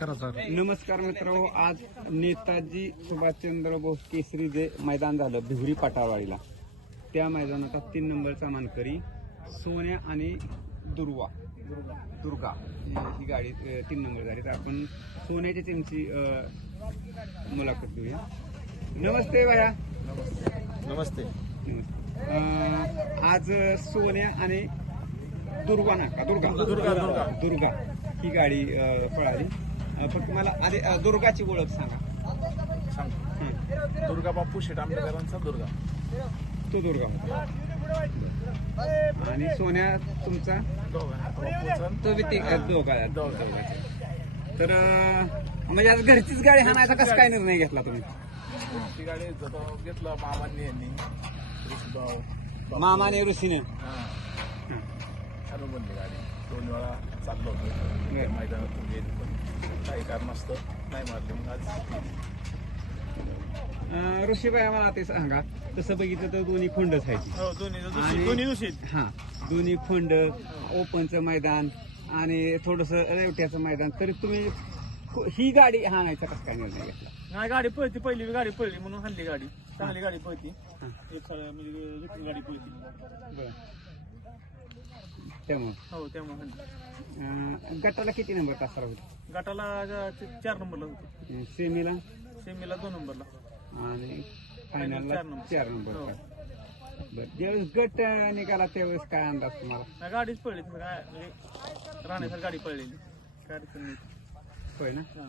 नमस्कार मित्र आज नेताजी सुभाषचंद्र बोस केसरी जे मैदान झालं भिवरी पाटावाडीला त्या मैदानाचा तीन नंबरचा मानकरी सोन्या आणि दुर्वा. दुर्गा. ही- गाडी तीन नंबर झाली तर आपण सोन्याच्या टीमची अ, मुलाखत घेऊया. नमस्ते भया. नमस्ते. अ, आज सोन्या आणि दुर्गा ना का दुर्गा. दुर्गा दुर्गा. दुर्गा. ही गाडी पळाली. फक्त मला आधी अ, दुर्गाची ओळख सांगा. सांगतो. दुर्गा बापू शेट आंबेडकरांचा दुर्गा. तो दुर्गा होता आणि सोन्या तुमचा? तो व्यक्ती अ, दोघा. तर अ, म्हणजे आज घरचीच गाडी हाणायचा कसं काय निर्णय घेतला तुम्ही? ती गाडी घेतला मामांनी यांनी. ऋषभाऊ मामाने ऋषीने. हं. चालू बनली गाडी. दोन वेळा चाललो होतो गेली पण काही कारणास्तव नाही मारली मग आज. ऋषीबाई मला ते सांगा. तसं बघितलं तर दोन्ही आहेत. हो दोन्ही आणि- हा दोन्ही फंड ओपनचं मैदान आणि थोडस रेवट्याचं मैदान. तरी तुम्ही ही गाडी हाणायचा कसं काय निर्णय घेतला? नाही गाडी पळती. पहिली गाडी पळली म्हणून हल्ली गाडी. चांगली गाडी पळती. हा. एक म्हणजे दुसरी गाडी पळती. त्यामुळे हो त्यामुळे अं, गटाला किती नंबर तासाला होता गटाला चार नंबरला होती. सेमीला? सेमीला दोन नंबरला आणि फायनलला चार नंबर. चार नंबर हो. बरं ज्यावेळेस गट अं, निघाला त्यावेळेस काय अंदाज तुम्हाला? नाही, गाडीच तसं काय म्हणजे राहण्यासाठी गाडी पळलेली. काय अडचण नाही. हा.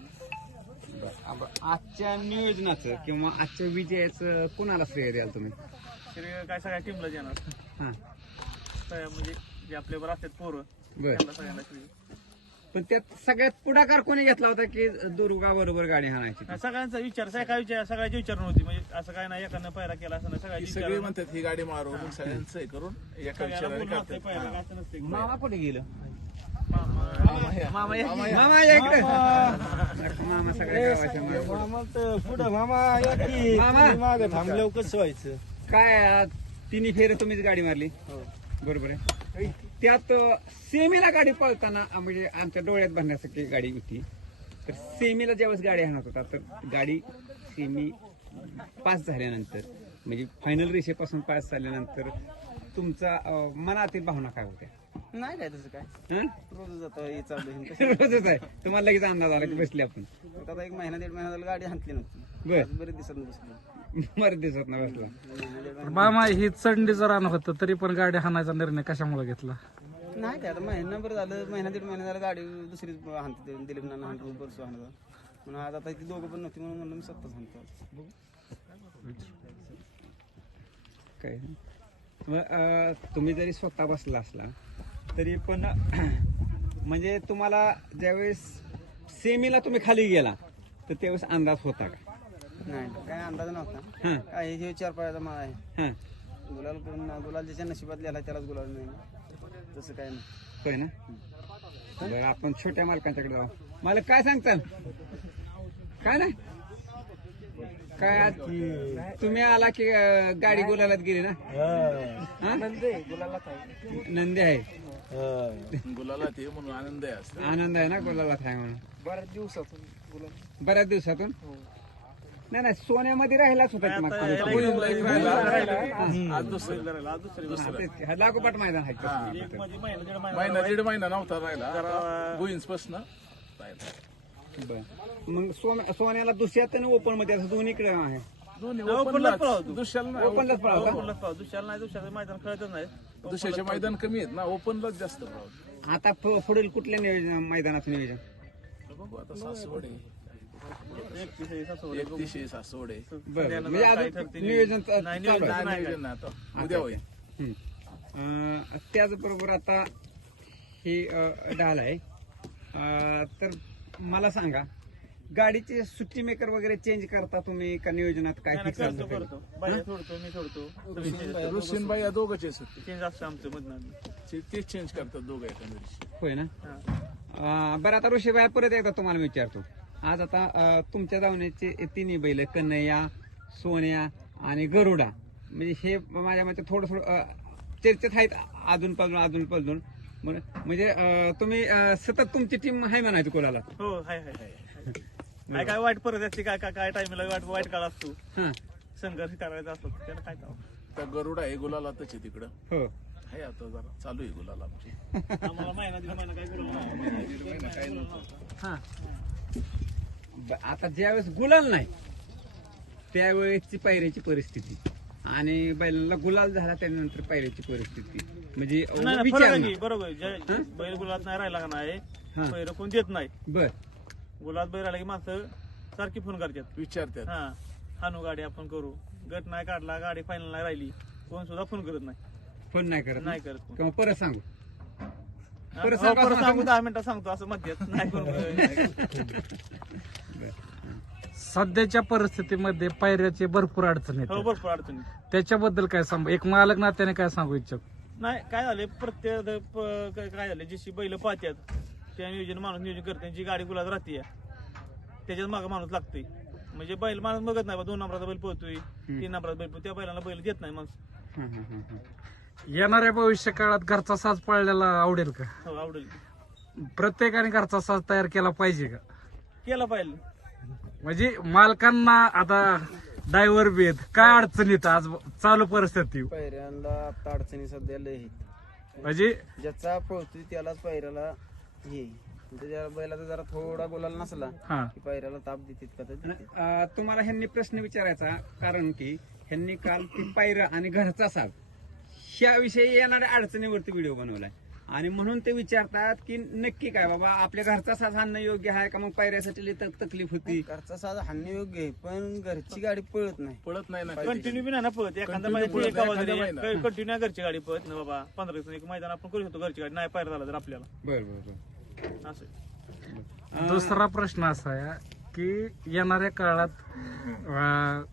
बरं. अब- आजच्या नियोजनाचं किंवा आजच्या विजयाचं कोणाला श्रेय द्याल तुम्ही? तरी काय सगळ्या टीमला देणार हा. सगळ्या म्हणजे जे आपल्यावर असतात पोरं बर त्यांना सगळ्यांना. पण त्यात सगळ्यात पुढाकार कोणी घेतला होता की दुर्गा बरोबर गाडी हाणायची सगळ्यांचा विचार सगळ्या विचार सगळ्याची विचार नव्हती म्हणजे असं काय नाही एकानं पहिला केला असं नाही ही सगळ्याची सगळे म्हणतात ही गाडी मारू मग सगळ्यांचं हे करून एका सगळ्याला विचाराने बोलणं असतंय करतात पहिला हा. असं नसते मामा कुठे गेलं मामा मामा या. मामा. मामा. मामा या इकडे मामा सगळ्या गावाच्या मागे. पुढं मामा या की मामा. मागे थांबल्यावर कसं व्हायचं काय आज तिन्ही फेर तुम्हीच गाडी मारली बरोबर आहे त्यात सेमीला गाडी पळताना म्हणजे आमच्या डोळ्यात भरण्यासारखी गाडी होती. तर सेमीला ज्यावेळेस गाडी हाणत होता तर गाडी सेमी पास झाल्यानंतर म्हणजे फायनल रेषेपासून पास झाल्यानंतर तुमचा अं, मनातील भावना काय होत्या? नाही काय तसं काय? हं? रोज जातो हे चालू आहे. रोजच आहे. तुम्हाला लगेच अंदाज आला की बसली आपण. आता एक महिना दीड महिना झाला गाडी हाणली नव्हती. बर. बरेच दिवसांनी बसली बरेच दिवसात ना बसला. मामा ही चंडीचं रान होतं तरी पण गाडी हाणायचा निर्णय कशामुळे घेतला? नाही काय आता महिनाभर झालं महिना दीड महिना झाला गाडी दुसरीच हाणते दिलीप नाना हाणतो बरसो हाणतो म्हणून आज आता ती दोघं पण नव्हती म्हणून म्हणलं मी स्वतःच हाणतो काय? मग, अं, तुम्ही जरी स्वतः बसला असला तरी पण म्हणजे तुम्हाला ज्यावेळेस सेमीला तुम्ही खाली गेला तर त्यावेळेस अंदाज होता का? नाही. काय अंदाज नव्हता. हं, काय हे चार पायाचा माळ आहे. हं. गुलाल करून गुलाल ज्याच्या नशिबात लिहिला त्यालाच गुलाल नाही तसं काय नाही. होय ना? बरं आपण छोट्या मालकांच्याकडे जाऊ. मला काय सांगताल? काय नाही? काय आज तुम्ही आला की अं, गाडी गुलालात गेली ना? हा? नंदी आहे. गुलाला ते म्हणून आनंद आहे असं. आनंद आहे ना गुलालात आहे म्हणून? बऱ्याच दिवसातून बऱ्याच दिवसातून? नाही नाही सोन्यामध्ये राहिलाच होता लागोपाठ मैदान महिना दीड महिना नव्हता राहिला. गुईन्स पासन बरं. मग सोन- सोन्याला दुसऱ्यात आणि ओपनमध्ये. असं दोन्हीकडे आहे. ओपनलाच. दुसऱ्याला नाही. ओपनलाच पळावता ओपनलाच पाहू दुसऱ्याला नाही दुसऱ्याचं मैदान नाही दुसऱ्याचे मैदान कमी आहेत ना. ओपनलाच जास्त आता पुढील कुठल्या नियोजन मैदानाचं नियोजन? बघू आता सासवड आहे. एकतीस सासवड एकतीसशे सासवड आहे. बरं म्हणजे अजून नियोजन च- नाही, चालू आहे. उद्या होईल. हम्म. अं, त्याचबरोबर आता ही अं, डाल आहे. अं, तर मला सांगा गाडीचे सुट्टी मेकर वगैरे चेंज करता तुम्ही का नियोजनात काय फिक्स करतो करतो. सोडतो मी सोडतो. रुशीनबाई या दोघंचे सुट्टी चेंज असतं आमचं मधनं ते- तेच चेंज करतात दोघं एका दिवशी होय ना? हा. अं, बरं आता ऋषीबाई परत एकदा तुम्हाला मी विचारतो. आज आता तुमच्या धावण्याचे तिन्ही बैल कन्हैया सोन्या आणि गरुडा. म्हणजे हे माझ्या मते थोडं थोडं चर्चेत आहेत अजून पाजून अजून पाजून. बरं. म्हणजे तुम्ही सतत तुमची टीम आहे म्हणायचं कोणाला? हो हाय हाय हाय. काय काय वाईट परत असते काय काय काय टाइमला वाईट वाईट काळ असतो. संघर्ष करायचा असतो त्याला काय? त्या गरुड आहे गुलालातच आहे तिकडं. हो. आहे आता जरा चालू आहे गुलाल आमची. आम्हाला महिना दीड महिना काय हा. आता ज्यावेळेस गुलाल नाही त्यावेळेसची पायऱ्याची परिस्थिती. आणि बैलाला गुलाल झाला त्यानंतर पायऱ्याची परिस्थिती. म्हणजे नाही नाही, विचार ना. की, बरोबर आहे. जे- बैल गुलात नाही राहिला का नाही हा. बैल कोण देत नाही. बर. गुलात बैल राहिला की माणसं सारखी फोन करतात. विचारतात. हा हानू गाडी आपण करू. गट नाही काढला गाडी फायनल नाही राहिली कोण सुद्धा फोन करत नाही. फोन नाही करत नाही करत कोण. किंवा परत सांगू? हा, परत हो, सांगा, परत सांगा. दहा मिनिटं सांगतो असं म्हणतात नाही कोण सध्याच्या परिस्थितीमध्ये पायऱ्याची भरपूर अडचण हो येते भरपूर अडचणी त्याच्याबद्दल काय सांगू एक मालक नात्याने काय सांगू इच्छित? नाही काय झाले? प्रत्येक प- काय काय झाले? जशी बैल पाहतात त्या नियोजन माणूस नियोजन करते जी गाडी गुलात राहते त्याच्यात मागे माणूस लागतोय. म्हणजे बैल माणूस बघत नाही बा दोन नंबराचा बैल पळतोय तीन नंबराचा बैल पळतोय त्या बैलाला बैल देत नाही माणूस. हं, हं, हं, हं. येणाऱ्या भविष्य काळात घरचा साज पळल्याला आवडेल का? हो आवडेल. प्रत्येकाने घरचा साज तयार केला पाहिजे का? केला पाहिजे. म्हणजे मालकांना आता ड्रायव्हर बेद काय अडचण येतं? आज चालू परिस्थिती. पायऱ्यांना आता अडचणी सध्या लय आहेत. म्हणजे? ज्याचा पळतोय त्यालाच पायऱ्याला हे. म्हणजे ज्या बैलाचा जरा थोडा बोलायला नसला हा. की पायऱ्याला ताप देतात का तर? आणि, देतात. अं, तुम्हाला ह्यांनी प्रश्न विचारायचा कारण की ह्यांनी काल ती पायरं आणि घरचा साप ह्याविषयी येणाऱ्या अडचणीवरती व्हिडिओ बनवलाय. आणि म्हणून ते विचारतात की नक्की काय बाबा आपल्या घरचा साज आणणं योग्य आहे का? मग पायऱ्यासाठी लई तक- तकलीफ होती. घरचा साधा हाणणे योग्य आहे पण घरची गाडी पळत नाही. पळत नाही ना कंटिन्यू बी नाही ना पळत. एखादा Continue मैदान पळत एका नाही. कंटिन्यू घरची गाडी पळत ना बाबा. पंधरा दिवसांनी एक मैदान आपण करू शकतो घरची गाडी. नाही पायर झाला तर आपल्याला. बर बर बर. असं दुसरा प्रश्न असा आहे की येणाऱ्या काळात अं,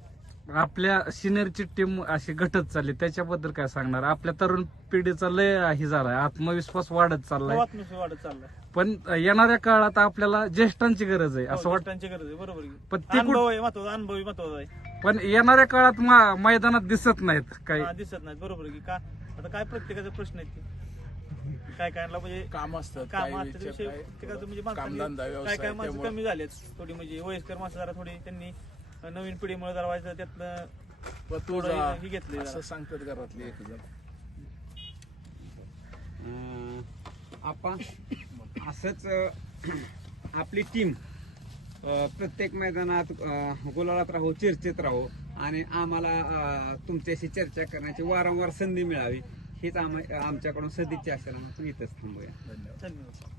आपल्या सिनियरची टीम अशी घटत चालली त्याच्याबद्दल काय सांगणार? आपल्या तरुण पिढीचा लय हे झालाय आत्मविश्वास वाढत चाललाय. आत्मविश्वास वाढत चाललाय. पण येणाऱ्या काळात आपल्याला ज्येष्ठांची गरज आहे असं हो, वाटतं ज्येष्ठांची गरज आहे बरोबर आहे. पण ते अनुभव कुठ आहे महत्त्वाचा अनुभव आहे महत्त्वाचा आहे. पण येणाऱ्या काळात मा- मैदानात दिसत नाहीत काही. हा, दिसत नाही बरोबर आहे की का? आता काय प्रत्येकाचा प्रश्न आहे ते? काय काय म्हणजे काम असतं काम काय असतं विचार प्रत्येकाचं म्हणजे माणसांनी काय व्यवसाय काय माणसं त्यामुळे. कमी झालेत थोडी म्हणजे वयस्कर माणसं जरा थोडी त्यांनी नवीन पिढीमुळे जरा व्हायचं त्यातलं व तू थोडं हे. असं सांगतात घरातले एक जण. आपण असंच आपली टीम प्रत्येक मैदानात अं, गुलालात राहू चर्चेत राहू आणि आम्हाला तुमच्याशी चर्चा करण्याची वारंवार संधी मिळावी. हीच आम- आमच्याकडून सदिच्छा असेल. इथंच थांबूया. धन्यवाद धन्यवाद.